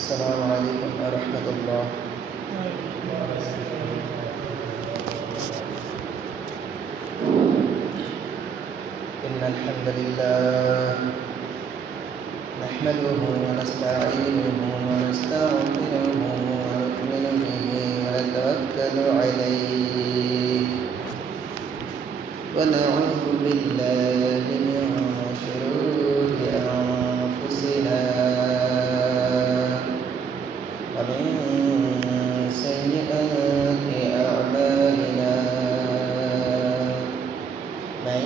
السلام عليكم ورحمة الله. إن الحمد لله نحمده ونستعينه ونستغفره ونؤمن به ونتوكل عليه ونعوذ بالله من شرور أنفسنا ومن سيئات أعمالنا. من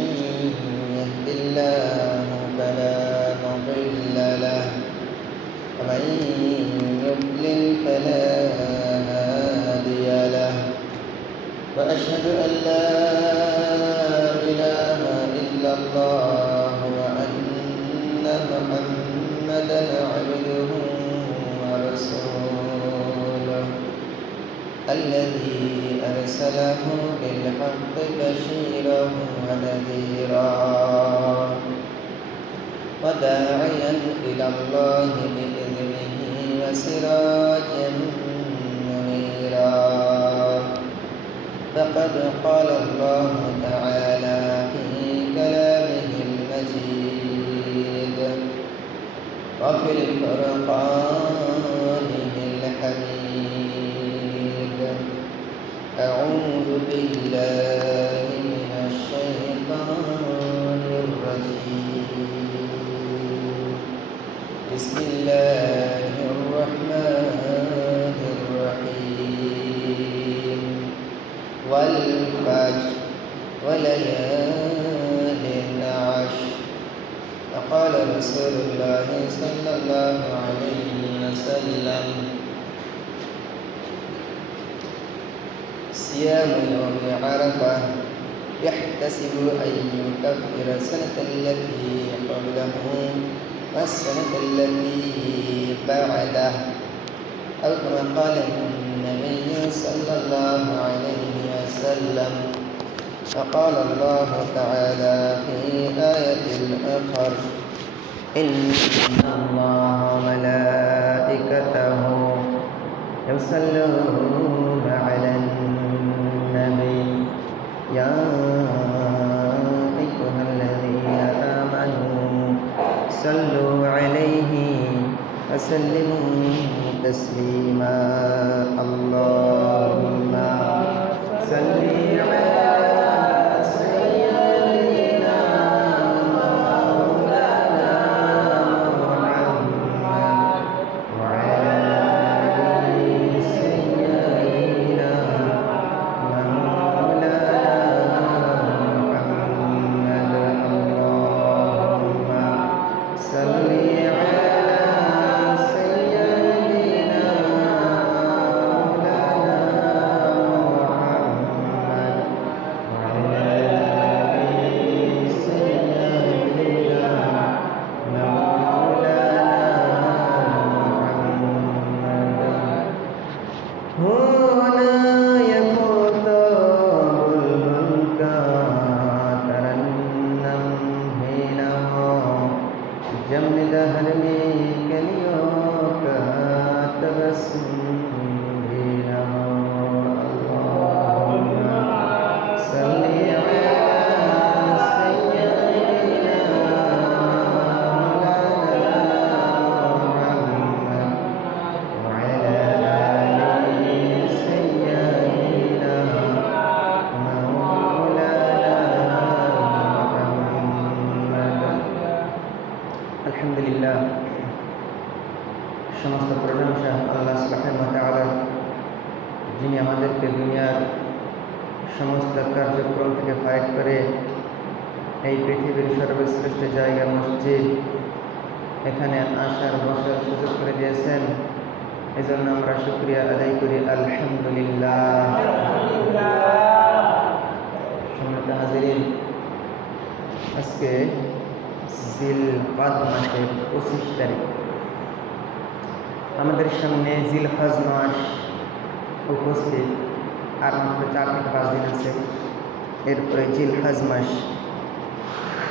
يهد الله فلا مضل له ومن يضلل فلا هادي له. وأشهد أن لا إله إلا الله وأن محمدا عبده ورسوله الذي أرسله بالحق بشيرا ونذيرا وداعيا إلى الله بإذنه وسراجا منيرا. فقد قال الله تعالى في كلامه المجيد وفي الفرقانه الحميد: أعوذ بالله من الشيطان الرجيم. بسم الله الرحمن الرحيم. والفجر وليال عشر. فقال رسول الله صلى الله عليه وسلم: صيام يوم عرفة يحتسب أن يكفر السنة التي قبله والسنة التي بعده، أو كما قال النبي صلى الله عليه وسلم. فقال الله تعالى في آية الأخر: إن الله وملائكته يصلون على النبي يا أيها الذين آمنوا صلوا عليه وسلموا تسليما. اللهم صل على سيدنا مولانا محمد وعلى آل سيدنا مولانا محمد. اللهم صل আলহামদুলিল্লাহ। সমস্ত প্রশংসা আল্লাহ সুবহানাহু ওয়া তাআলা, যিনি আমাদেরকে দুনিয়ার সমস্ত কার্যক্রম থেকে ফারিগ করে এই পৃথিবীর সর্বশ্রেষ্ঠ জায়গা মসজিদ এখানে আসার বসার সুযোগ করে দিয়েছেন। এজন্য আমরা শুকরিয়া আদায় করি আলহামদুলিল্লাহ। সম্মানিত হাজিরিন, আজকে জিলকাদ মাসের 25 তারিখ। আমাদের সামনে জিলহজ মাস উপস্থিত, আর মাত্র 4 থেকে 5 দিন আছে। এরপরে জিলহজ মাস।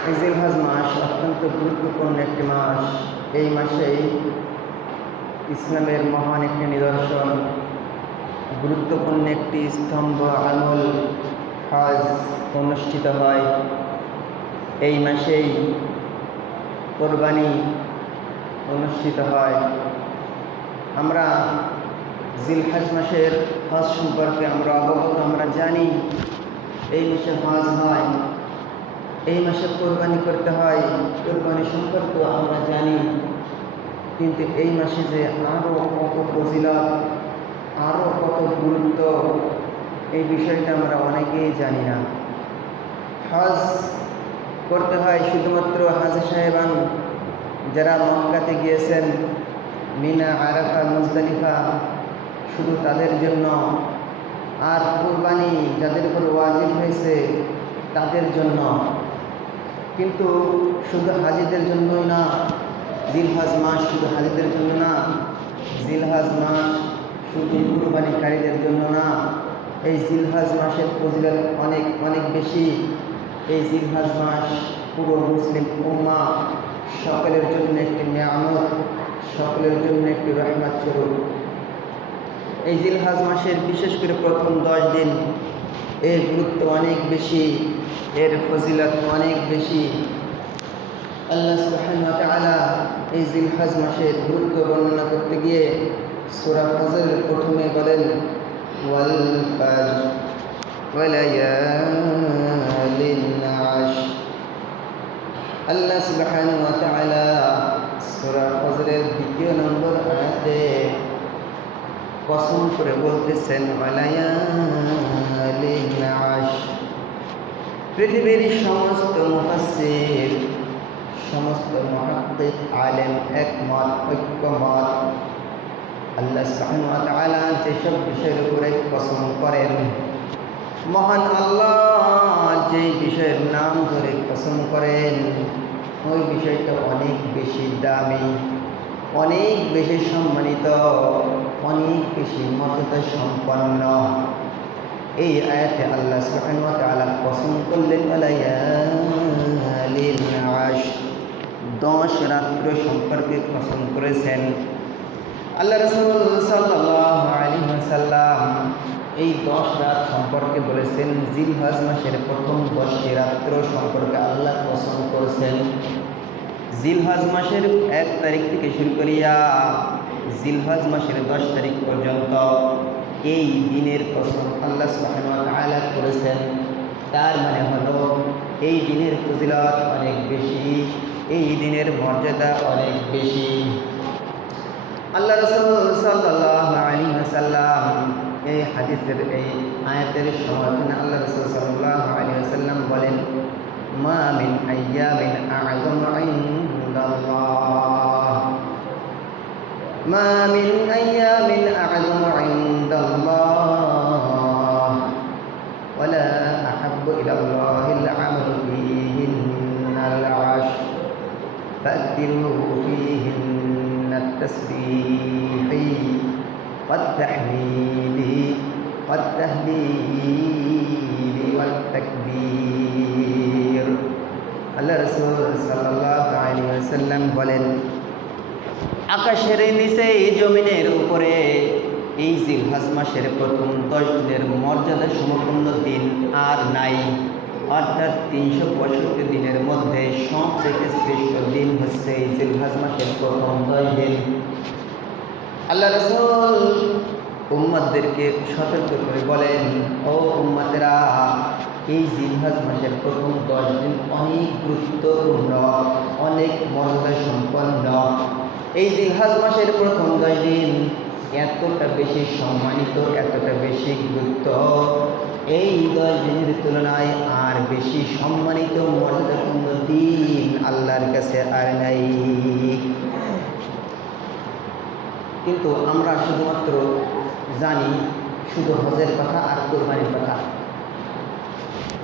এই জিলহজ মাস অত্যন্ত গুরুত্বপূর্ণ একটি মাস। এই মাসেই ইসলামের মহান একটি নিদর্শন, গুরুত্বপূর্ণ একটি স্তম্ভ আমল হজ অনুষ্ঠিত হয়। এই মাসেই কোরবানি অনুষ্ঠিত হয়। আমরা জিলহজ মাসের হজ সম্পর্কে আমরা অবগত, আমরা জানি এই মাসে হজ হয়, এই মাসে কোরবানি করতে হয়, কোরবানি সম্পর্কে আমরা জানি। কিন্তু এই মাসে যে আরও কত ফজিলত, আরও কত গুরুত্ব, এই বিষয়টা আমরা অনেকেই জানি না। হজ করতে হয় শুধুমাত্র হাজি সাহেবান যারা মক্কাতে গিয়েছেন, মিনা, আরাফা, মুজদালিফা, শুধু তাদের জন্য। আর কুরবানি যাদের উপর ওয়াজিব হয়েছে তাদের জন্য। কিন্তু শুধু হাজিদের জন্যই না, জিলহজ মাস শুধু হাজিদের জন্য না, জিলহজ মাস শুধু কুরবানিকারীদের জন্য না। এই জিলহজ মাসের ফজিলত অনেক অনেক বেশি। এই জিলহজ মাস পুরো মুসলিম উম্মাহ সকলের জন্য একটি নিয়ামত, সকলের জন্য একটি রহমত স্বরূপ। এই জিলহজ মাসের বিশেষ করে প্রথম 10 দিন এর গুরুত্ব অনেক বেশি, এর ফজিলত অনেক বেশি। আল্লাহ সুবহানাহু ওয়া তাআলা এই জিলহজ মাসের গুরুত্ব বর্ণনা করতে গিয়ে সূরা ফজরের প্রথমে বলেন, ওয়াল ফাজর ওয়া লায়ালিন আশর। আল্লাহ সুবহানাহু ওয়া তাআলা সূরা ফজরের 2 নম্বর আয়াতে কসম করে বলতেছেন, ওয়া লায়ালিন আশর। পৃথিবীর সমস্ত মুফাসসির, সমস্ত মুহাদ্দিস, আলেম একমত, ঐক্যমত। আল্লাহ সুবহানাহু ওয়া তাআলা যেসব বিষয়ের উপরে কসম করেন, মহান আল্লাহ যে বিষয়ের নাম ধরে কসম করেন, ওই বিষয়টা অনেক বেশি দামি, অনেক বেশি সম্মানিত, অনেক বেশি মর্যাদা সম্পন্ন। এই আয়াতে আল্লাহ সুবহানাহু ওয়া তাআলা কসম করলেন, লায়ালিন আশর, 10 রাত্র সম্পর্কে কসম করেছেন। আল্লাহ রাসূল সাল্লাল্লাহু আলাইহি ওয়াসাল্লাম এই 10 রাত সম্পর্কে বলেছেন, জিলহজ মাসের প্রথম 10টি রাত্র সম্পর্কে আল্লাহ কসম করেছেন। জিলহজ মাসের 1 তারিখ থেকে শুরু করিয়া জিলহজ মাসের 10 তারিখ পর্যন্ত এই দিনের কসম আল্লাহ সুবহানাহু ওয়া তাআলা করেছেন। তার মানে হলো এই দিনের ফজিলত অনেক বেশি, এই দিনের মর্যাদা অনেক বেশি। আল্লাহ রাসূল সাল্লাল্লাহু আলাইহি ওয়াসাল্লাম এই হাদিসের এই আয়াতের সমর্থনে আল্লাহ রাসূল সাল্লাল্লাহু আলাইহি ওয়াসাল্লাম বলেন, মা মিন আইয়ামিন আ'যামু ইনদাল্লাহ, মা মিন আইয়ামিন আ'যামু ইনদাল্লাহ ওয়ালা আহাব্বু ইলাল্লাহিল আমালু ফীহিন্নাল আশর ফাকদিরু ফীহিন্নাত তাসবীহি ওয়াত তাহমীদি ওয়াত তাহলিলি ওয়াত তাকবীর। আল্লাহ রাসূল সাল্লাল্লাহু আলাইহি ওয়াসাল্লাম বলেন, আকাশের নিচে জমিনের উপরে এই জিলহজ মাসের প্রথম 10 দিনের মর্যাদা সম্পন্ন দিন আর নাই। অর্থাৎ 365 দিনের মধ্যে সবচেয়ে শ্রেষ্ঠ দিন হচ্ছে এই জিলহজ মাসের প্রথম 10 দিন। আল্লাহ রাসূল উম্মতদেরকে সতর্ক করে বলেন, ও উম্মতেরা, এই জিলহজ মাসের প্রথম 10 দিন অনেক গুরুত্বপূর্ণ, অনেক মর্যাদা সম্পন্ন। এই জিলহজ মাসের প্রথম 10 দিন এতটা বেশি সম্মানিত, এতটা বেশি গুরুত্ব, এই 10 দিনের তুলনায় আর বেশি সম্মানিত মর্যাদাপূর্ণ দিন আল্লাহর কাছে আর নাই। কিন্তু আমরা শুধুমাত্র জানি শুধু হজের কথা আর কোরবানির কথা।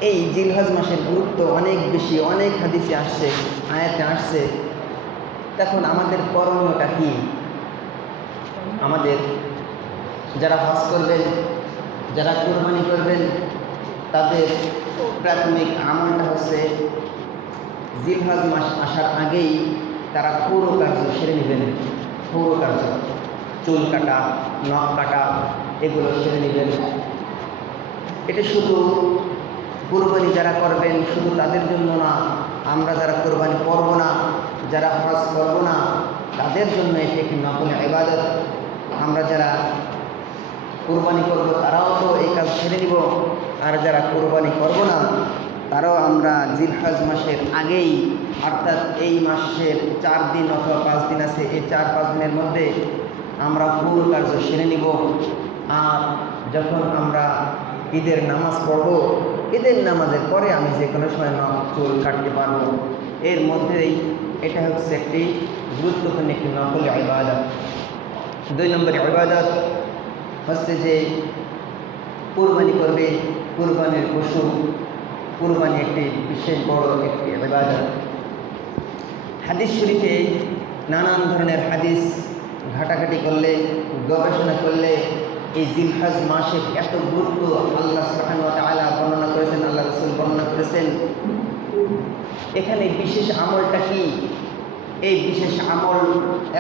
এই জিলহজ মাসের গুরুত্ব অনেক বেশি, অনেক হাদিসে আসছে, আয়াতে আসছে। তখন আমাদের করণীয়টা কি? আমাদের যারা হজ করবেন, যারা কোরবানি করবেন, তাদের প্রাথমিক আমলটা হচ্ছে জিলহজ মাস আসার আগেই তারা পুরো কার্য সেরে নেবেন। পুরো কার্য চুল কাটা, নখ কাটা, এগুলো সেরে নেবেন। এটা শুধু কুরবানি যারা করবেন শুধু তাদের জন্য না, আমরা যারা কুরবানি করব না, যারা হজ করব না, তাদের জন্য এটি একটি নফল ইবাদত। আমরা যারা কুরবানি করব তারাও তো এই কাজ ছেড়ে নিব, আর যারা কুরবানি করব না তারাও আমরা জিলহজ মাসের আগেই, অর্থাৎ এই মাসের 4 দিন অথবা 5 দিন আছে, এই 4-5 দিনের মধ্যে আমরা পুরো কার্য সেরে নিব। আর যখন আমরা ঈদের নামাজ পড়ব, ঈদের নামাজের পরে আমি যে কোনো সময় চুল কাটতে পারবো। এর মধ্যেই এটা হচ্ছে একটি গুরুত্বপূর্ণ একটি নফল ইবাদত। 2 নম্বর ইবাদত হচ্ছে যে কুরবানি করবে, কুরবানির পশু। কুরবানি একটি বিশেষ বড় একটি ইবাদত। হাদিস শরীফে নানান ধরনের হাদিস ঘাটাঘাটি করলে, গবেষণা করলে এই জিলহজ মাসের এত গুরুত্ব আল্লাহ সুবহানাহু ওয়া তাআলা বর্ণনা করেছেন, আল্লাহ রাসূল বর্ণনা করেছেন। এখানে বিশেষ আমলটা কি? এই বিশেষ আমল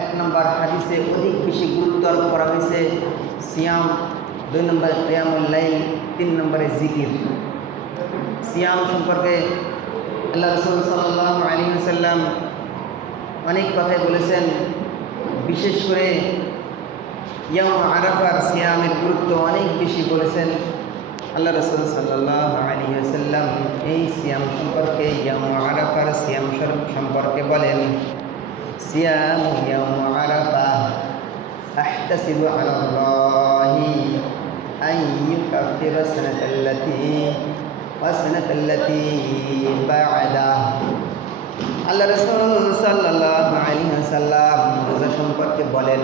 1 নম্বর হাদিসে অধিক বেশি গুরুত্ব আরোপ করা হয়েছে সিয়াম, 2 নম্বরে কিয়ামুল লাইল, 3 নম্বরে জিকির। সিয়াম সম্পর্কে আল্লাহ রাসূল সাল্লাল্লাহু আলাইহি ওয়াসাল্লাম অনেক কথাই বলেছেন। বিশেষ করে ইয়াউম আরাফার সিয়ামের গুরুত্ব অনেক বেশি বলেছেন আল্লাহ রাসূল সাল্লাল্লাহু আলাইহি ওয়াসাল্লাম। এই সিয়াম সম্পর্কে, ইয়াউম আরাফার সিয়াম সম্পর্কে বলেন, সিয়াম ইয়াউম আরাফা আহতাসিবু আলাল্লাহি আন ইউকাফিরা সানাতাল্লাতী ওয়া সানাতাল্লাতী বা'দা। আল্লাহ রাসূল সাল্লাল্লাহু আলাইহি ওয়াসাল্লাম রোজা সম্পর্কে বলেন,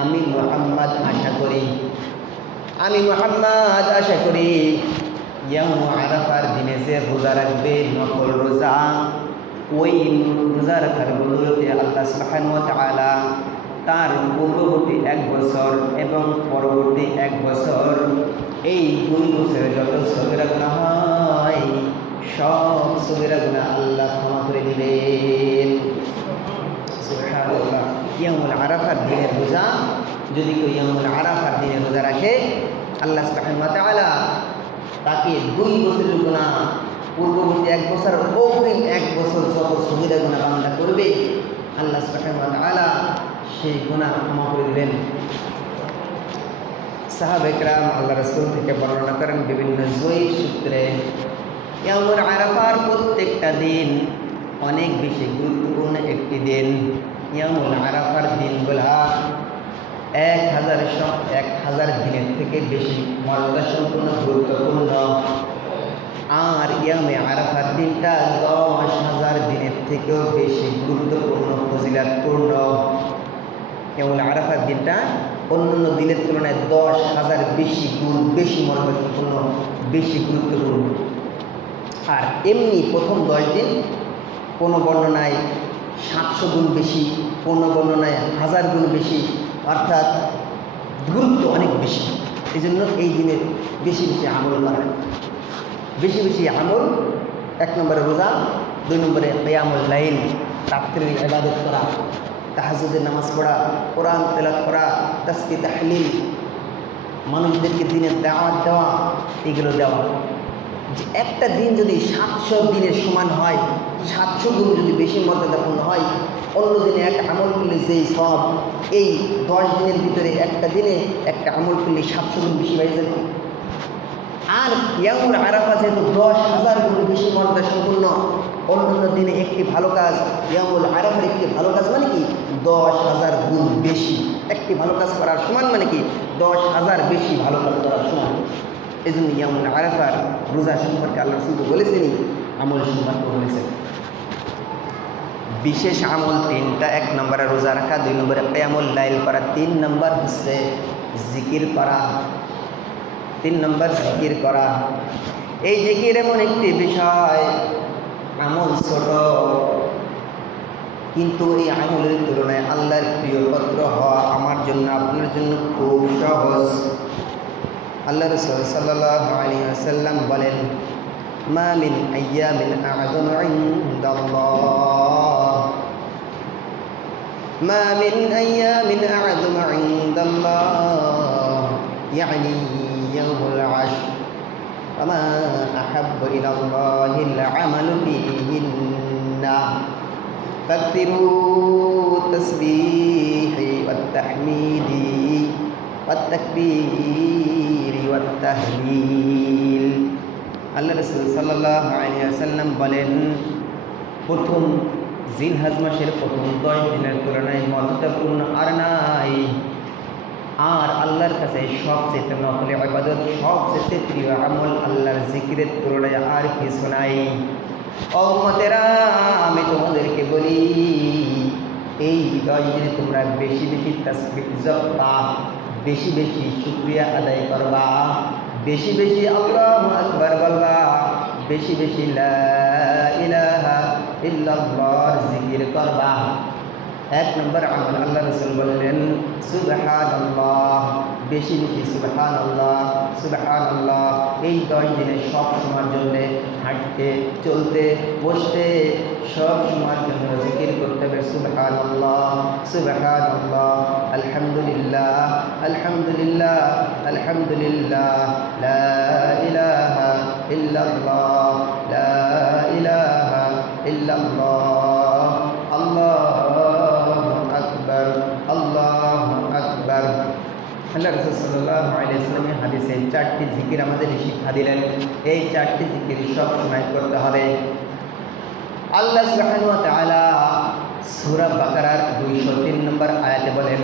আমি মুহাম্মদ আশা করি ইয়াউম আরাফার দিনে যে রোজা রাখবে, নফল রোজা, ওই রোজা রাখার বদৌলতে আল্লাহ সুবহানাহু ওয়া তাআলা তার পূর্ববর্তী 1 বছর এবং পরবর্তী 1 বছর, এই 2 বছরে যত সগীরা গুনাহ হয় সব সগীরা গুনাহ আল্লাহ ক্ষমা করে দিবেন। সুবহানাল্লাহ। ইয়াউমুল আরাফার দিনের রোজা যদি কেউ ইয়াউমুল আরাফার দিনে রোজা রাখে, আল্লাহ সুবহানাহু ওয়া তাআলা তাকে 2 বছরের গুনাহ, পূর্ববর্তী 1 বছর, অগ্রিম 1 বছর যত সগীরা গুনাহ বান্দা করবে, আল্লাহ সুবহানাহু ওয়া তাআলা সেই গুনাহ ক্ষমা করে দিবেন। সাহাবায়ে কেরাম আল্লাহ রাসূল থেকে বর্ণনা করেন বিভিন্ন জয়ী সূত্রে, ইয়াউমুল আরাফার প্রত্যেকটা দিন অনেক বেশি গুরুত্বপূর্ণ একটি দিন। ইয়াউমুল আরাফার দিনগুলা 1000 দিনের থেকে বেশি মর্যাদা সম্পন্ন, গুরুত্বপূর্ণ। আর ইয়াউমে আরাফার দিনটা 10,000 দিনের থেকেও বেশি গুরুত্বপূর্ণ, ফজিলাতপূর্ণ। ইয়াউমুল আরাফার দিনটা অন্যান্য দিনের তুলনায় 10,000 বেশি গুণ, বেশি মর্যাদাপূর্ণ, বেশি গুরুত্বপূর্ণ। আর এমনি প্রথম 10 দিন কোনো বর্ণনায় 700 গুণ বেশি, কোনো বর্ণনায় 1000 গুণ বেশি, অর্থাৎ গুরুত্ব অনেক বেশি। এই জন্য এই দিনে বেশি বেশি আমল করা, বেশি বেশি আমল। 1 নম্বরে রোজা, 2 নম্বরে কিয়ামুল লাইল, রাত্রির ইবাদত করা, তাহাজ্জুদের নামাজ পড়া, কোরআন তেলাওয়াত করা, তাসবিহ তাহলিল, মানুষদেরকে দিনের দাওয়াত দেওয়া, এগুলো দেওয়া। যে একটা দিন যদি 700 দিনের সমান হয়, 700 গুণ যদি বেশি মর্যাদাপূর্ণ হয়, অন্য দিনে এক আমল করলে যেই সব, এই 10 দিনের ভিতরে একটা দিনে একটা আমল করলে 700 গুণ বেশি হয়ে যাবে। আর ইয়াউমুল আরাফা যেহেতু 10,000 গুণ বেশি মর্যাদা সম্পূর্ণ, অন্যান্য দিনে একটি ভালো কাজ, ইয়াউমুল আরাফার একটি ভালো কাজ মানে কি 10,000 গুণ বেশি। একটি ভালো কাজ করার সমান মানে কি 10,000 বেশি ভালো কাজ করার সমান। এই জন্য ইয়াউমুল আরাফার রোজা সম্পর্কে আল্লাহ রাসূল তো বলেছেনই, আমল সম্পর্কে বলেছেন। বিশেষ আমল 3টা। 1 নম্বরে রোজা রাখা, 2 নম্বরে কিয়ামুল লাইল করা, 3 নম্বর হচ্ছে জিকির করা। 3 নম্বর জিকির করা। এই জিকির এমন একটি বিষয়, আমল ছোট, কিন্তু এই আমলের তুলনায় আল্লাহর প্রিয় পাত্র হওয়া আমার জন্য, আপনার জন্য খুব সহজ। আল্লাহ রাসূল সাল্লাল্লাহু আলাইহি ওয়াসাল্লাম বলেন, মা মিন আইয়ামিন আ'যামু ইনদাল্লাহ ما من أيام أعظم عند الله يعني يوم العشر وما أحب إلى الله العمل فيهن فاكثروا التسبيح والتحميد والتكبير والتهليل আল্লাহ রাসূল সাল্লাল্লাহু আলাইহি ওয়াসাল্লাম বলেন, প্রথম জিলহজ মাসের প্রথম 10 দিনের তুলনায় মর্যাদাপূর্ণ আর নাই। আর আল্লাহর কাছে সবচেয়ে নফল ইবাদত, সবচেয়ে প্রিয় আমল আল্লাহর জিকিরের তুলনায় আর কিছু নাই। ও উম্মতেরা, আমি তোমাদেরকে বলি, এই 10 দিনে তোমরা বেশি বেশি তাসবিহ জপবা, বেশি বেশি শুকরিয়া আদায় করবা, বেশি বেশি আল্লাহু আকবার বলবা, বেশি বেশি লা ইলাহা ইল্লাল্লাহর জিকির করবা। 1 নম্বর আমল আল্লাহ রাসূল বললেন সুবহানাল্লাহ, বেশি বেশি সুবহানাল্লাহ সুবহানাল্লাহ। এই 10 দিনে সব সময়ের জন্য হাঁটতে চলতে বসতে সব সময়ের জন্য জিকির করতে হবে সুবহানাল্লাহ সুবহানাল্লাহ, আলহামদুলিল্লাহ আলহামদুলিল্লাহ আলহামদুলিল্লাহ, লা ইলাহা ইল্লাল্লাহ লা ইলাহা ইল্লাল্লাহ, আল্লাহু আকবার আল্লাহু আকবার। আল্লাহ রাসূল সাল্লাল্লাহু আলাইহি ওয়াসাল্লাম হাদিসে 4টি জিকির আমাদের শিক্ষা দিলেন। এই 4টি জিকির সব সময় করতে হবে। আল্লাহ সুবহানাহু ওয়া তাআলা সূরা বাকারার 203 নম্বর আয়াতে বলেন,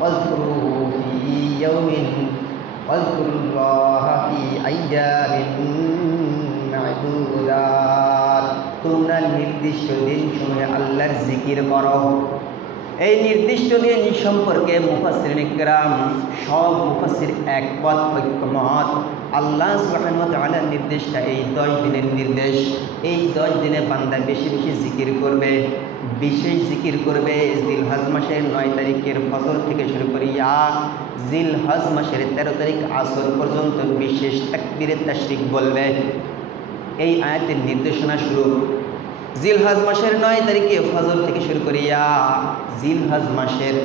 ওয়াজকুরু ফি ইয়াউমিন ওয়াজকুরুল্লাহা ফি আইয়ামিন মা'দুদাত, তোমরা নির্দিষ্ট দিন সময়ে আল্লাহর জিকির করো। এই নির্দিষ্ট দিন সম্পর্কে মুফাসসিরিন কিরাম সব মুফাসসির একমত ঐক্যমত। আল্লাহ সুবহানাহু ওয়া তাআলার নির্দেশটা এই 10 দিনের নির্দেশ। এই 10 দিনে বান্দা বেশি বেশি জিকির করবে, বিশেষ জিকির করবে। জিলহজ মাসের 9 তারিখের ফজর থেকে শুরু করিয়া জিলহজ মাসের 13 তারিখ আসর পর্যন্ত বিশেষ তাকবীরে তাশরিক বলবে। এই আয়াতের নির্দেশনা শুরু জিলহজ মাসের 9 তারিখে ফজর থেকে শুরু করিয়া জিলহজ মাসের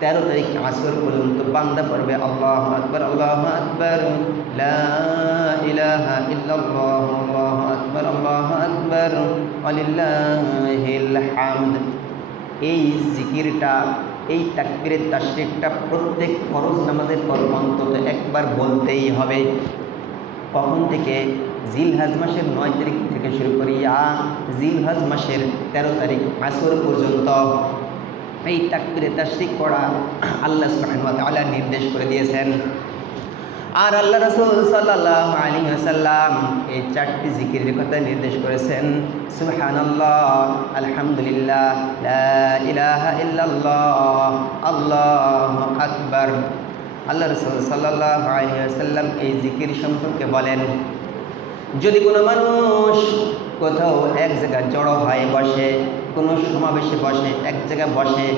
13 তারিখ আসর পর্যন্ত বান্দা পড়বে আল্লাহু আকবার আল্লাহু আকবার, লা ইলাহা ইল্লাল্লাহ আল্লাহু আকবার আল্লাহু আকবার ওয়ালিল্লাহিল হামদ। এই জিকিরটা, এই তাকবীরের তাশরিকটা প্রত্যেক ফরজ নামাজের পর অন্তত একবার বলতেই হবে। কখন থেকে? জিলহজ মাসের 9 তারিখ থেকে শুরু করিয়া জিলহজ মাসের 13 তারিখ আসর পর্যন্ত এই তাকবীরে তাশরিক পড়া আল্লাহ সুবহানাহু ওয়া তাআলা নির্দেশ করে দিয়েছেন। আর আল্লাহ রাসূল সাল্লাল্লাহু আলাইহি ওয়াসাল্লাম এই 4টি জিকিরের কথা নির্দেশ করেছেন, সুবহানাল্লাহ আলহামদুলিল্লাহ লা ইলাহা ইল্লাল্লাহ আল্লাহু আকবার। আল্লাহ রাসূল সাল্লাল্লাহু আলাইহি ওয়াসাল্লাম এই জিকির সম্পর্কে বলেন, যদি কোনো মানুষ কোথাও এক জায়গায় জড়ো হয় বসে, কোনো সমাবেশে বসে, এক জায়গায় বসে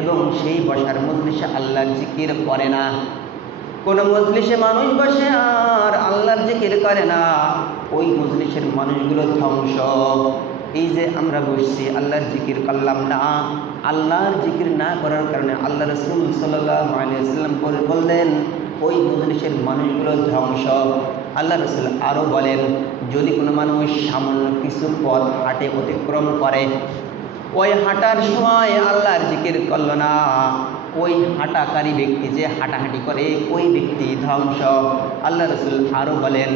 এবং সেই বসার মজলিসে আল্লাহর জিকির করে না, কোনো মজলিসে মানুষ বসে আর আল্লাহর জিকির করে না, ওই মজলিসের মানুষগুলো ধ্বংস। এই যে আমরা বসছি আল্লাহর জিকির করলাম না, আল্লাহর জিকির না করার কারণে আল্লাহ রাসূল সাল্লাল্লাহু আলাইহি ওয়াসাল্লাম বললেন ওই মজলিসের মানুষগুলো ধ্বংস। আল্লাহ রাসূল আরও বলেন, যদি কোনো মানুষ সামান্য কিছু পথ হাঁটে অতিক্রম করে, ওই হাঁটার সময় আল্লাহর জিকির করল না, ওই হাঁটাকারী ব্যক্তি যে হাঁটাহাঁটি করে ওই ব্যক্তি ধ্বংস। আল্লাহ রাসূল আরও বলেন,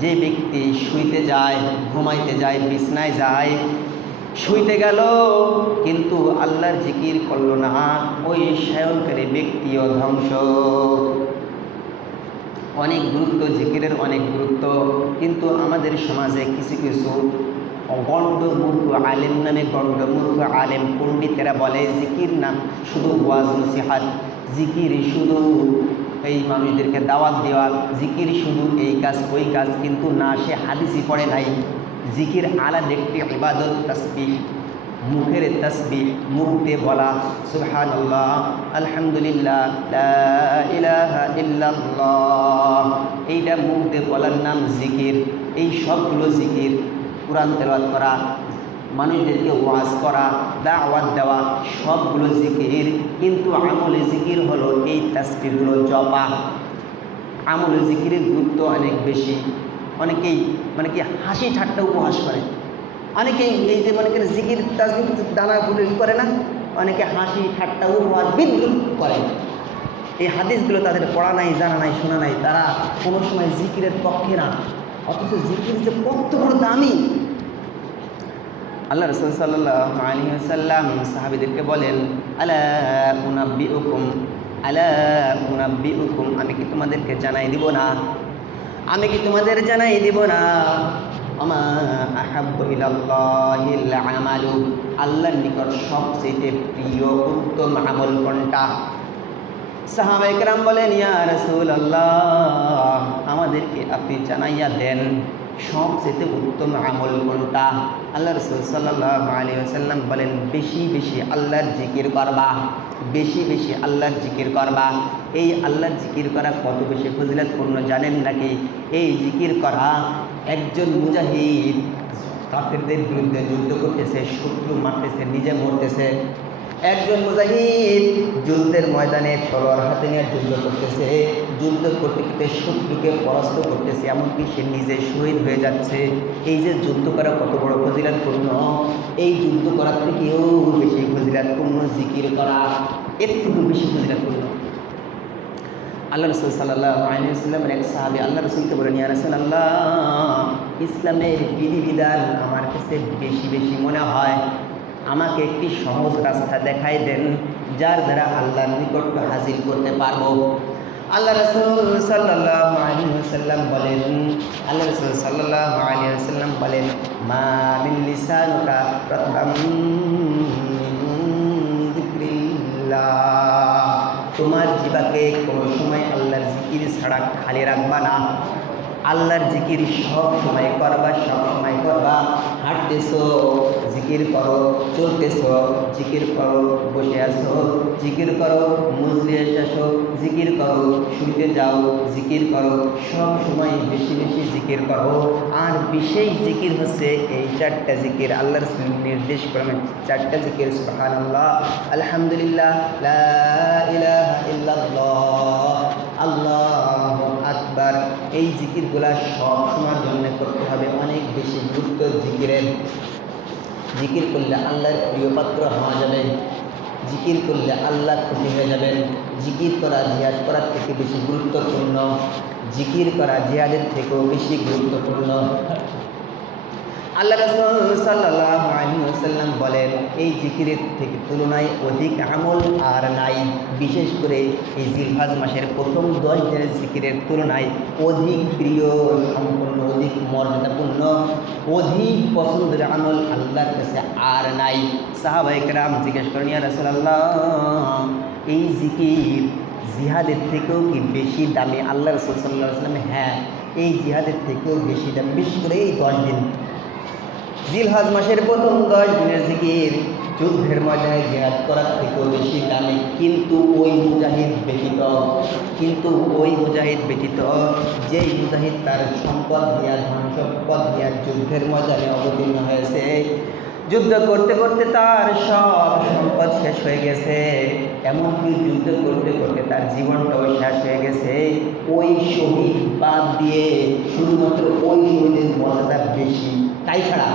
যে ব্যক্তি শুইতে যায়, ঘুমাইতে যায়, বিছনায় যায়, শুইতে গেল কিন্তু আল্লাহর জিকির করল না, ওই শয়নকারী ব্যক্তিও ধ্বংস। অনেক গুরুত্ব জিকিরের, অনেক গুরুত্ব, কিন্তু আমাদের সমাজে কিছু কিছু গণ্ডমূর্খ আলেম নামে গণ্ডমূর্খ আলেম পণ্ডিতেরা বলে জিকির নাম শুধু ওয়াজ নসিহাত, জিকির শুধু এই মানুষদেরকে দাওয়াত দেওয়া, জিকির শুধু এই কাজ ওই কাজ, কিন্তু না সে হাদিসই পড়ে নাই। জিকির আলাদা একটি ইবাদত, তাসবিহ, মুখের তাসবিহ, মুখ দিয়ে বলা সুবহানাল্লাহ আলহামদুলিল্লাহ লা ইলাহা ইল্লাল্লাহ, এইটা মুখ দিয়ে বলার নাম জিকির। এই সবগুলো জিকির, কুরআন তেলাওয়াত করা, মানুষদেরকে ওয়াজ করা, দাওয়াত দেওয়া, সবগুলো জিকির। কিন্তু আমলে জিকির হলো এই তাসবিহগুলো জপা। আমলে জিকিরের গুরুত্ব অনেক বেশি। অনেকেই মানে কি হাসি ঠাট্টা উপহাস করে, অনেকেই এই যে মনে করেন জিকির তাসবিহ দানাগুলো করে না, অনেকে হাসি ঠাট্টা উপহাস বিদ্রুপ করে। এই হাদিসগুলো তাদের পড়া নাই, জানা নাই, শোনা নাই, তারা কোনো সময় জিকিরের পক্ষে না। অথচ জিকির যে কত বড় দামি। আল্লাহ রাসূল সাল্লাল্লাহু আলাইহি ওয়াসাল্লাম সাহাবীদেরকে বলেন, আলা উনাব্বিউকুম, আমি কি তোমাদেরকে জানাই দিব না, আমি কি তোমাদের জানাই দিব না, আমা আহাব্বু ইলাল্লাহিল আমালু, আল্লাহর নিকট সবচেয়ে প্রিয় উত্তম আমল কোনটা? সাহাবায়ে কেরাম বলেন, ইয়া রাসূলুল্লাহ, আমাদেরকে আপনি জানাইয়া দেন সবচেয়ে উত্তম আমল কোনটা? আল্লাহ রাসূল সাল্লাল্লাহু আলাইহি ওয়াসাল্লাম বলেন, বেশি বেশি আল্লাহর জিকির করবা, বেশি বেশি আল্লাহর জিকির করবা। এই আল্লাহর জিকির করা কত বেশি ফজিলতপূর্ণ জানেন নাকি? এই জিকির করা, একজন মুজাহিদ কাফেরদের বিরুদ্ধে যুদ্ধ করতেছে, শত্রু মারতেছে, নিজে মরতেছে। একজন মুজাহিদ যুদ্ধের ময়দানে তলোয়ার হাতে নিয়ে যুদ্ধ করতেছে, যুদ্ধ করতে করতে শত্রুকে পরাস্ত করতেছে, এমনকি সে নিজে শহীদ হয়ে যাচ্ছে। এই যে যুদ্ধ করা কত বড় ফজিলতপূর্ণ, এই যুদ্ধ করার থেকেও বেশি ফজিলতপূর্ণ জিকির করা, এর থেকেও বেশি ফজিলতপূর্ণ। আল্লাহ রাসূল সাল্লাল্লাহু আলাইহি ওয়াসাল্লামের এক সাহাবী আল্লাহ রাসূলকে বলেন, ইয়া রাসূলুল্লাহ, ইসলামের বিধিবিধান আমার কাছে বেশি বেশি মনে হয়, আমাকে একটি সহজ রাস্তা দেখাই দেন, যার দ্বারা আল্লাহর নিকট হাসিল করতে পারবো। আল্লাহ রাসূল সাল্লাল্লাহু আলাইহি ওয়াসাল্লাম বলেন, আল্লাহ রাসূল সাল্লাল্লাহু আলাইহি ওয়াসাল্লাম বলেন, মা মিন লিসানুকা রাতবাম মিন যিকরিল্লাহ, তোমার জিহ্বাকে কোনো সময় আল্লাহর জিকির ছাড়া খালি রাখবা না। আল্লাহর জিকির সব সময় করবা, সব সময় করবা। হাঁটতেছো জিকির করো, চলতেছো জিকির করো, বসে আসো জিকির করো, মজলিসে আসো জিকির করো, শুইতে যাও জিকির করো, সব সময় বেশি বেশি জিকির করো। আর বিশেষ জিকির হচ্ছে এই চারটা জিকির, আল্লাহর নির্দেশ করেন চারটা জিকির, সুবহানাল্লাহ, আলহামদুলিল্লাহ, লা ইলাহা ইল্লাল্লাহ, আল্লাহু আকবার। এই জিকিরগুলা সব সময়ের জন্য করতে হবে। অনেক বেশি গুরুত্ব জিকিরের। জিকির করলে আল্লাহর প্রিয় পাত্র হওয়া যাবে, জিকির করলে আল্লাহ খুশি হয়ে যাবেন। জিকির করা জিহাদ করার থেকে বেশি গুরুত্বপূর্ণ, জিকির করা জিহাদের থেকেও বেশি গুরুত্বপূর্ণ। আল্লাহ রাসূল সাল্লাল্লাহু আলাইহি ওয়াসাল্লাম বলেন, এই জিকিরের থেকে তুলনায় অধিক আমল আর নাই। বিশেষ করে এই জিলহজ মাসের প্রথম 10 দিনের জিকিরের তুলনায় অধিক প্রিয় সম্পন্ন, অধিক মর্যাদাপূর্ণ, অধিক পছন্দের আমল আল্লাহর কাছে আর নাই। সাহাবায়ে কেরাম জিজ্ঞেস করেন, ইয়া রাসূলুল্লাহ, এই জিকির জিহাদের থেকেও কি বেশি দামি? আল্লাহ রাসূল সাল্লাল্লাহু আলাইহি ওয়াসাল্লাম, হ্যাঁ, এই জিহাদের থেকেও বেশি দামি। বিশেষ করে এই 10 দিন জিলহজ মাসের প্রথম 10 দিনের জিকির যুদ্ধের ময়দানে জিহাদ করার থেকেও বেশি দামি। কিন্তু ওই মুজাহিদ ব্যতীত যেই মুজাহিদ তার সম্পদ দিয়া, ধন সম্পদ দিয়া যুদ্ধের ময়দানে অবতীর্ণ হয়েছে, যুদ্ধ করতে করতে তার সব সম্পদ শেষ হয়ে গেছে, এমনকি যুদ্ধ করতে করতে তার জীবনটাও শেষ হয়ে গেছে, ওই শহীদ বাদ দিয়ে শুধুমাত্র ওই শহীদের মর্যাদা বেশি। তাই ছাড়া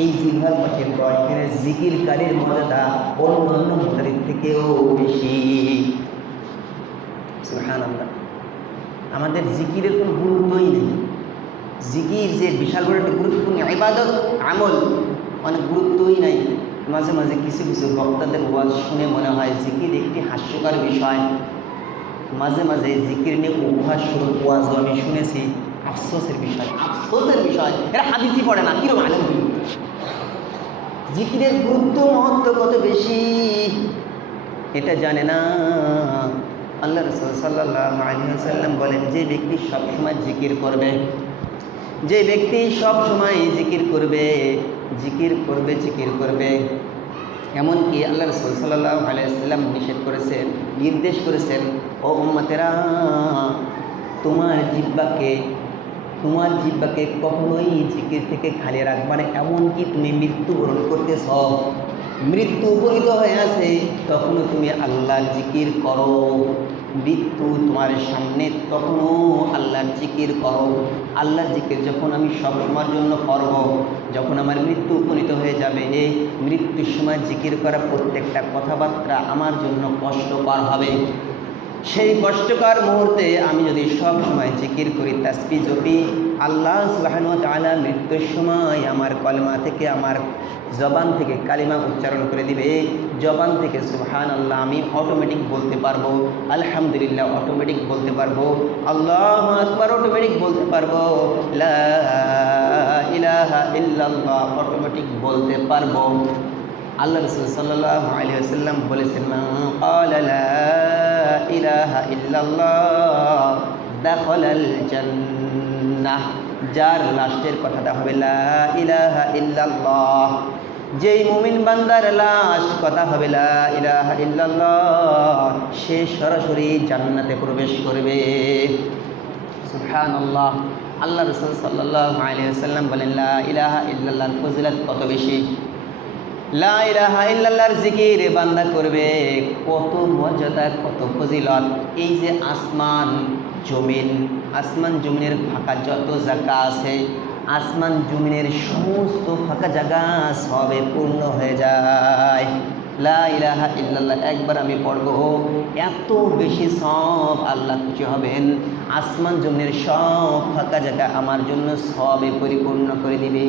এই জিলহজ মাসের 10 দিনের জিকিরকারীর মর্যাদা অন্যান্য মুজাহিদ থেকেও বেশি। সুবহানাল্লাহ। আমাদের জিকিরের কোনো গুরুত্বই নেই। জিকির যে বিশাল বড় একটা গুরুত্বপূর্ণ ইবাদত, আমল, অনেক গুরুত্বই নাই। মাঝে মাঝে কিছু কিছু বক্তাদের ওয়াজ শুনে মনে হয় জিকির একটি হাস্যকর বিষয়। মাঝে মাঝে জিকির নিয়ে উপহাস স্বরূপ ওয়াজ আমি শুনেছি, আফসোসের বিষয়, এরা হাদিসই পড়ে না, কিরকম আলেম হইল। জিকিরের গুরুত্ব মহত্ব কত বেশি এটা জানে না। আল্লাহ রাসূল সাল্লাল্লাহু আলাইহি ওয়াসাল্লাম বলেন, যে ব্যক্তি সবসময় জিকির করবে, যে ব্যক্তি সবসময় জিকির করবে, এমনকি আল্লাহ রাসূল সাল্লাল্লাহু আলাইহি ওয়াসাল্লাম নির্দেশ করেছেন, ও উম্মতেরা, তোমার জিহ্বাকে তোমার জিহ্বাকে কখনোই জিকির থেকে খালি রাখবা না। এমনকি তুমি মৃত্যুবরণ করতেছ, মৃত্যু উপনীত হয়ে আছে, তখনও তুমি আল্লাহর জিকির করো। মৃত্যু তোমার সামনে, তখনও আল্লাহর জিকির করো। আল্লাহর জিকির যখন আমি সব সময়ের জন্য করব, যখন আমার মৃত্যু উপনীত হয়ে যাবে, এই মৃত্যুর সময় জিকির করা প্রত্যেকটা কথাবার্তা আমার জন্য কষ্টকর হবে। সেই কষ্টকর মুহূর্তে আমি যদি সব সময় জিকির করি, তাসবিহ জপি, আল্লাহ সুবহানাহু ওয়া তাআলা মৃত্যুর সময় আমার কলমা থেকে, আমার জবান থেকে কালিমা উচ্চারণ করে দিবে। জবান থেকে সুবহানাল্লাহ আমি অটোমেটিক বলতে পারবো, আলহামদুলিল্লাহ অটোমেটিক বলতে পারবো, আল্লাহু আকবার অটোমেটিক বলতে পারবো, লা ইলাহা ইল্লাল্লাহ অটোমেটিক বলতে পারবো। আল্লাহ রাসূল সাল্লাল্লাহু আলাইহি ওয়াসাল্লাম বলেছেন, মান ক্বালা লা ইলাহা ইল্লাল্লাহ দাখালাল জান্নাহ। যার লাস্টের কথাটা হবে লা ইলাহা ইল্লাল্লাহ, যেই মুমিন বান্দার লাস্ট কথা হবে লা ইলাহা ইল্লাল্লাহ, সে সরাসরি জান্নাতে প্রবেশ করবে। সুবহানাল্লাহ। আল্লাহ রাসূল সাল্লাল্লাহু আলাইহি ওয়াসাল্লাম বলেন, লা ইলাহা ইল্লাল্লাহর ফজিলত কত বেশি। লা ইলাহা ইল্লাল্লাহর জিকির বান্দা করবে, কত মর্যাদা, কত ফজিলত। এই যে আসমান জমিনের ফাঁকা যত জায়গা আছে, আসমান জমিনের সমস্ত ফাঁকা জায়গা সবে পূর্ণ হয়ে যায়। লা ইলাহা ইল্লাল্লাহ একবার আমি পড়ব, এত বেশি সব আল্লাহ খুশি হবেন, আসমান জমিনের সব ফাঁকা জায়গা আমার জন্য সবে পরিপূর্ণ করে দিবে।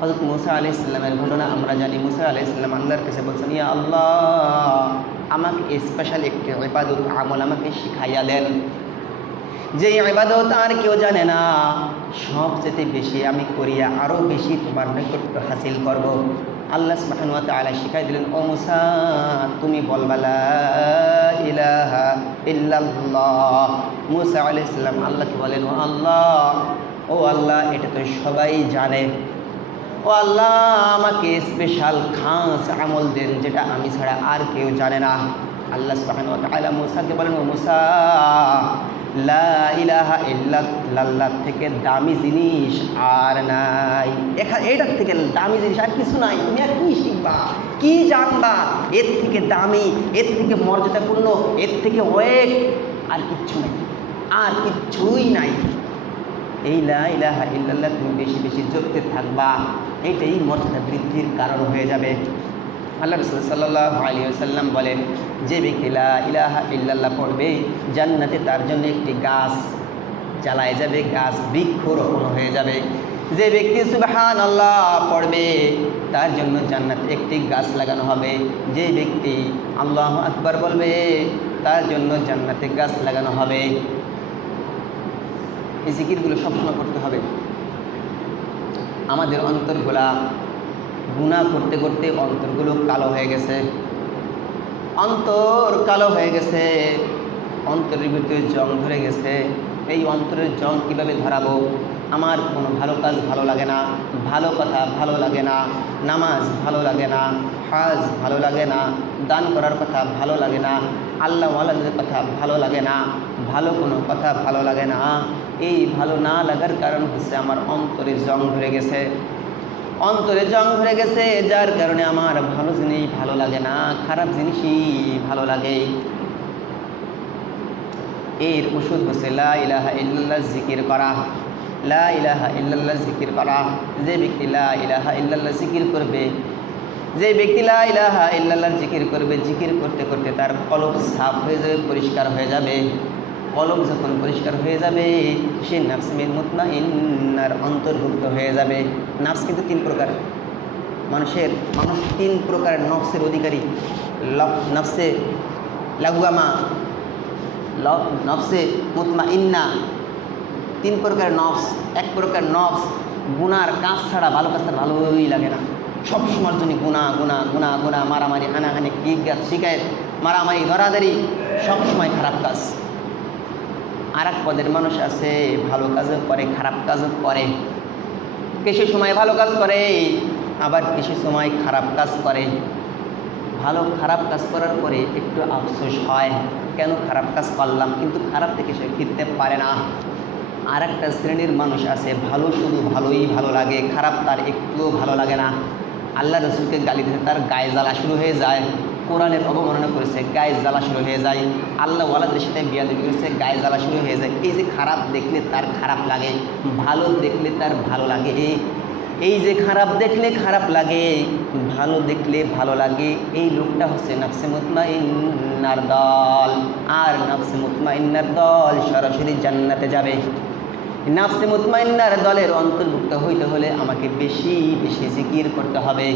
হযরত মুসা আলাইহিস সালামের ঘটনা আমরা জানি। মুসা আলাইহিস সালাম আল্লাহর কাছে বলছেন, ইয়া আল্লাহ, আমাকে স্পেশাল একটি ইবাদত আমল আমাকে শিখাইয়া দেন, যে ইবাদত আর কেউ জানে না, সবচেয়ে বেশি আমি করিয়া আরও বেশি তোমার নৈকট্য হাসিল করব। আল্লাহ সুবহানাহু ওয়া তাআলা শিখাই দিলেন, ও মুসা, তুমি বলবা লা ইলাহা ইল্লাল্লাহ। মুসা আলাইহিস সালাম আল্লাহকে বলেন, ও আল্লাহ, এটা তো সবাই জানে, ও আল্লাহ, আমাকে স্পেশাল খাস আমল দেন, যেটা আমি ছাড়া আর কেউ জানে না। আল্লাহ সুবহানাহু ওয়া তাআলা মুসাকে বলেন, ও মুসা, লা ইলাহা ইল্লাল্লাহ থেকে দামি জিনিস আর নাই। এটার থেকে দামি জিনিস আর কিছু নাই। তুমি আর কি শিখবা, কি জানবা? এর থেকে দামি, এর থেকে মর্যাদাপূর্ণ, এর থেকে ওয়েট আর কিচ্ছু নাই, আর কিচ্ছুই নাই। এই লা ইলাহা ইল্লাল্লাহ তুমি বেশি বেশি জপতে থাকবা, এইটাই মর্যাদা বৃদ্ধির কারণ হয়ে যাবে। আল্লাহ রাসূল সাল্লাল্লাহু আলাইহি ওয়াসাল্লাম বলেন, যে ব্যক্তি লা ইলাহা ইল্লাল্লাহ পড়বে, জান্নাতে তার জন্য একটি গাছ জ্বালায় যাবে, গাছ বৃক্ষরোপণ হয়ে যাবে। যে ব্যক্তি সুবহানাল্লাহ পড়বে, তার জন্য জান্নাতে একটি গাছ লাগানো হবে। যে ব্যক্তি আল্লাহু আকবার বলবে, তার জন্য জান্নাতে গাছ লাগানো হবে। এই জিকিরগুলো সবসময় করতে হবে। আমাদের অন্তরগুলা গুনাহ করতে করতে অন্তরগুলো কালো হয়ে গেছে, অন্তর কালো হয়ে গেছে, অন্তরের ভিতরে জং ধরে গেছে। এই অন্তরের জং কীভাবে ধরাবো? আমার কোনো ভালো কাজ ভালো লাগে না, ভালো কথা ভালো লাগে না, নামাজ ভালো লাগে না, হজ ভালো লাগে না, দান করার কথা ভালো লাগে না, আল্লাহ ওয়ালাদের কথা ভালো লাগে না, ভালো কোনো কথা ভালো লাগে না। এই ভালো না লাগার কারণ হচ্ছে আমার অন্তরে জং ধরে গেছে। অন্তরে জং ধরে গেছে, যার কারণে আমার ভালো জিনিস ভালো লাগে না, খারাপ জিনিসই ভালো লাগে। এর ওষুধ হচ্ছে লা ইলাহা ইল্লাল্লাহ জিকির করা। লা ইলাহা ইল্লাল্লাহ জিকির করা। যে ব্যক্তি লা ইলাহা ইল্লাল্লাহ জিকির করবে, যে ব্যক্তি লা ইলাহা ইল্লাল্লাহ জিকির করবে, জিকির করতে করতে তার কলব সাফ হয়ে যাবে, পরিষ্কার হয়ে যাবে। কলব যখন পরিষ্কার হয়ে যাবে, সে নাফসে মুতমাইন্নার অন্তর্ভুক্ত হয়ে যাবে। নাফস কিন্তু তিন প্রকার। মানুষ তিন প্রকার নফসের অধিকারী। নফসে লাগুয়ামা, নফসে মুতমাইন্না, তিন প্রকার নফস। এক প্রকার নফস গুনার কাজ ছাড়া, ভালো কাজ ছাড়া ভালোই লাগে না, সব সময়ের জন্য গুনাহ গুনাহ গুনাহ গুনাহ, মারামারি, হানাহানি, শিকায়ত, মারামারি, ধরাধারি, সবসময় খারাপ কাজ। আর এক পদের মানুষ আছে, ভালো কাজও করে, খারাপ কাজও করে। কিছু সময় ভালো কাজ করে, আবার কিছু সময় খারাপ কাজ করে। খারাপ কাজ করার পরে একটু আফসোস হয়, কেন খারাপ কাজ করলাম, কিন্তু খারাপ থেকে সে ফিরতে পারে না। আর একটা শ্রেণীর মানুষ আছে ভালো শুধু ভালোই ভালো লাগে, খারাপ তার একটুও ভালো লাগে না। আল্লাহ রসুলকে গালি দিতে তার গায়ে জ্বালা শুরু হয়ে যায়, কোরআনের অবমাননা করেছে গায়ে জ্বালা শুরু হয়ে যায়, আল্লাহ ওয়ালাদের সাথে বিয়াদবি করেছে গায়ে জ্বালা শুরু হয়ে যায়। এই যে খারাপ দেখলে তার খারাপ লাগে, ভালো দেখলে তার ভালো লাগে, এই যে খারাপ দেখলে খারাপ লাগে, ভালো দেখলে ভালো লাগে, এই লোকটা হচ্ছে নাফসে মুতমাইন্নার দল। আর নাফসে মুতমাইন্নার দল সরাসরি জান্নাতে যাবে। নাফসে মুতমাইন্নার দলের অন্তর্ভুক্ত হইতে হলে আমাকে বেশি বেশি জিকির করতে হবে।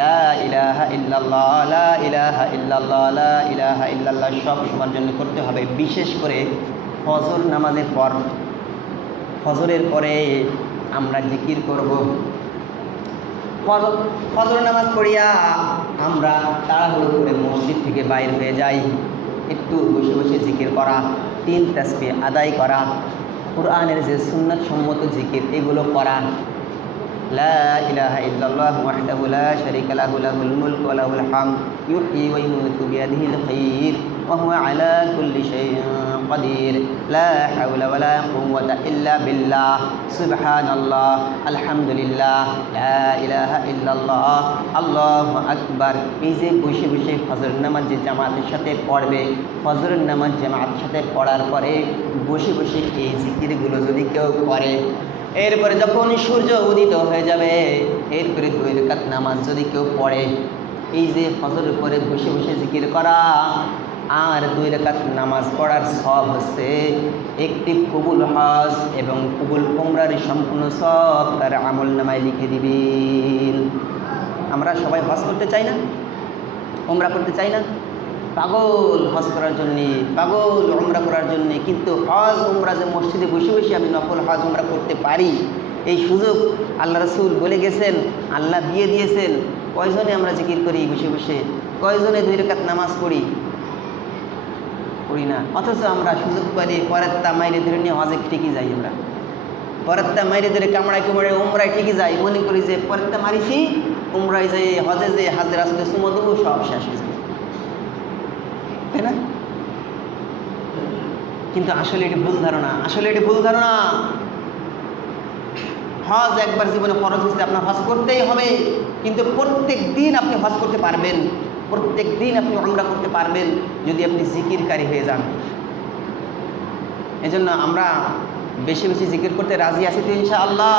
লা ইলাহা ইল্লাল্লাহ, লা ইলাহা ইল্লাল্লাহ, লা ইলাহা ইল্লাল্লাহ সব সময়ের জন্য করতে হবে। বিশেষ করে ফজর নামাজের পর, ফজরের পরে আমরা জিকির করব। ফজর নামাজ পড়িয়া আমরা তাড়াহুড়ো করে মসজিদ থেকে বাইর হয়ে যাই, একটু বসে বসে জিকির করা, 3 তাসবিহ আদায় করা, কোরআনের যে সুন্নাত সম্মত জিকির এগুলো করা। লা ইলাহা ইল্লাল্লাহু ওয়াহদাহু লা শারীকা লাহু লাহুল মুলকু ওয়া লাহুল হামদ ইউহয়ী ওয়া ইউমীতু বিয়াদিহিল খায়র ওয়া হুয়া আলা কুল্লি শাইইন কাদির লা হাওলা ওয়া লা কুওয়াতা ইল্লা বিল্লাহ সুবহানাল্লাহ আলহামদুলিল্লাহ লা ইলাহা ইল্লাল্লাহ আল্লাহু আকবার। এই যে বসে বসে ফজর নামাজ যে জামাতের সাথে পড়বে, ফজরের নামাজ জামাতের সাথে পড়ার পরে বসে বসে এই জিকিরগুলো যদি কেউ করে, এরপরে যখন সূর্য উদিত হয়ে যাবে এরপরে 2 রাকাত নামাজ যদি কেউ পড়ে, এই যে ফজরের পরে বসে বসে জিকির করা আর 2 রাকাত নামাজ পড়ার সব হচ্ছে একটি কবুল হজ এবং কবুল উমরার সম্পূর্ণ সব তার আমল নামায় লিখে দিবেন। আমরা সবাই হজ করতে চাই না, উমরা করতে চাই না? পাগল হজ করার জন্যে, পাগল উমরা করার জন্যে, কিন্তু হজ উমরা যে মসজিদে বসে বসে আমি নফল হজ উমরা করতে পারি, এই সুযোগ আল্লাহ রসুল বলে গেছেন, আল্লাহ দিয়ে দিয়েছেন। কয়জনে আমরা জিকির করি বসে বসে? কয়জনে 2 রাকাত নামাজ পড়ি না? অথচ আমরা সুযোগ পাইলে পরেরটা মাইরে ধরে নিয়ে হজে ঠিকই যাই, আমরা পরেরটা মাইরে ধরে কামড়ায় কুমড়ে উমরায় ঠিকই যাই, মনে করি যে পরেরটা মারিছি উমরায় যাই, হজে যে হাজের আসলে সুমো দেবো, সব শেষ হয়ে যাবে, তাই না? কিন্তু আসলে এটি ভুল ধারণা, আসলে এটি ভুল ধারণা। হজ একবার জীবনে ফরজ হচ্ছে, আপনার হজ করতেই হবে, কিন্তু প্রত্যেক দিন আপনি হজ করতে পারবেন, প্রত্যেক দিন আপনি উমরা করতে পারবেন যদি আপনি জিকিরকারী হয়ে যান। এজন্য আমরা বেশি বেশি জিকির করতে রাজি আছি তো ইনশাআল্লাহ?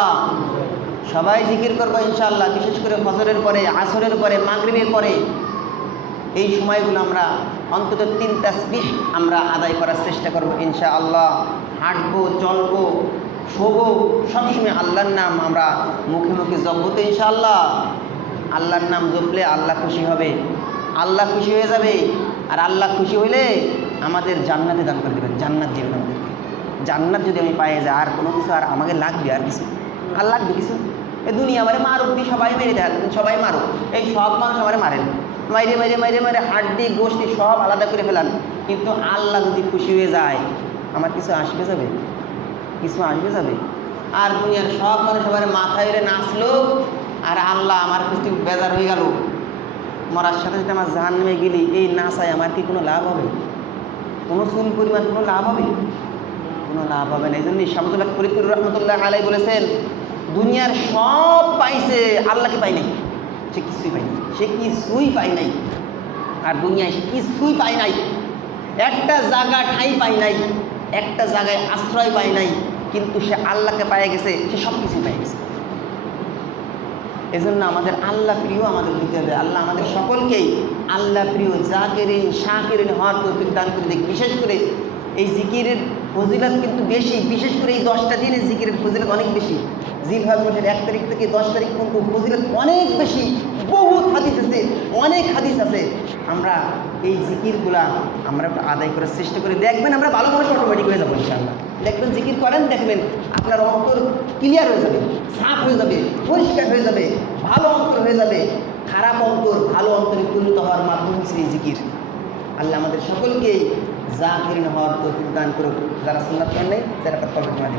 সবাই জিকির করবো ইনশাআল্লাহ, বিশেষ করে ফজরের পরে, আসরের পরে, মাগরিবের পরে। এই সময়গুলো আমরা অন্তত 3 তাসবিহ আমরা আদায় করার চেষ্টা করবো ইনশাআল্লাহ। হাঁটবো, চলবো, শোবো, সবসময় আল্লাহর নাম আমরা মুখে মুখে জপবো তো ইনশাআল্লাহ। আল্লাহর নাম জপলে আল্লাহ খুশি হবে, আল্লাহ খুশি হয়ে যাবে। আর আল্লাহ খুশি হইলে আমাদের জান্নাতে দান করে দেবেন, জান্নাত দেবেন আমাদেরকে। জান্নাত যদি আমি পাই যায়, আর কোনো কিছু আর আমাকে লাগবে? আর কিছু আর লাগবে কিছু? এই দুনিয়া আমারে মারুক দি, সবাই মেরে দেন, সবাই মারুক, এই সব মানুষ আমারে মারেন, মাইরে মাইরে মাইরে মাইরে হাড্ডি গোষ্ঠী সব আলাদা করে ফেলান, কিন্তু আল্লাহ যদি খুশি হয়ে যায় আমার কিছু আসবে যাবে? কিছু আসবে যাবে? আর দুনিয়ার সব মানুষ আমার মাথায় উড়ে নাচলো আর আল্লাহ আমার কিছু বেজার হয়ে গেল, মরার সাথে সাথে আমার জাহান্নামে গেলি, এই নাচায় আমার কি কোনো লাভ হবে? কোনো চুল পরিমাণ কোনো লাভ হবে? কোনো লাভ হবে না। এই জন্য শামসুল্লাহ ফরিদপুর রহমতুল্লাহ আলাই বলেছেন, দুনিয়ার সব পাইছে, আল্লাহকে পাই নাই, সে কিছুই পাই নাই, সে কিছুই পাই নাই। আর দুনিয়ায় সে কিছুই পাই নাই, একটা জায়গা ঠাঁই পাই নাই, একটা জায়গায় আশ্রয় পাই নাই, কিন্তু সে আল্লাহকে পেয়ে গেছে, সে সব কিছুই পেয়ে গেছে। এজন্য আমাদের আল্লাহ প্রিয় আমাদের দিতে হবে। আল্লাহ আমাদের সকলকেই আল্লাহ প্রিয় জাকিরিন শাকিরিন হওয়ার তৌফিক দান করে দিক। বিশেষ করে এই জিকিরের ফজিলত কিন্তু বেশি, বিশেষ করে এই 10টা দিনের জিকিরের ফজিলত অনেক বেশি। জিলহজ মাসের 1 তারিখ থেকে 10 তারিখ পর্যন্ত ফজিলত অনেক বেশি, বহুত হাদিস আছে, অনেক হাদিস আছে। আমরা এই জিকিরগুলা আমরা একটু আদায় করার চেষ্টা করি, দেখবেন আমরা ভালো মানুষ অটোমেটিক হয়ে যাবো ইনশাআল্লাহ। দেখবেন জিকির করেন, দেখবেন আপনার অন্তর ক্লিয়ার হয়ে যাবে, সাফ হয়ে যাবে, পরিষ্কার হয়ে যাবে, ভালো অন্তর হয়ে যাবে। খারাপ অন্তর ভালো অন্তরে পরিণত হওয়ার মাধ্যম হচ্ছে এই জিকির। আল্লাহ আমাদের সকলকেই জাকিরিন হওয়ার তৌফিক দান করুক। যারা সুন্নাত করেন নাই, যারা করবেন।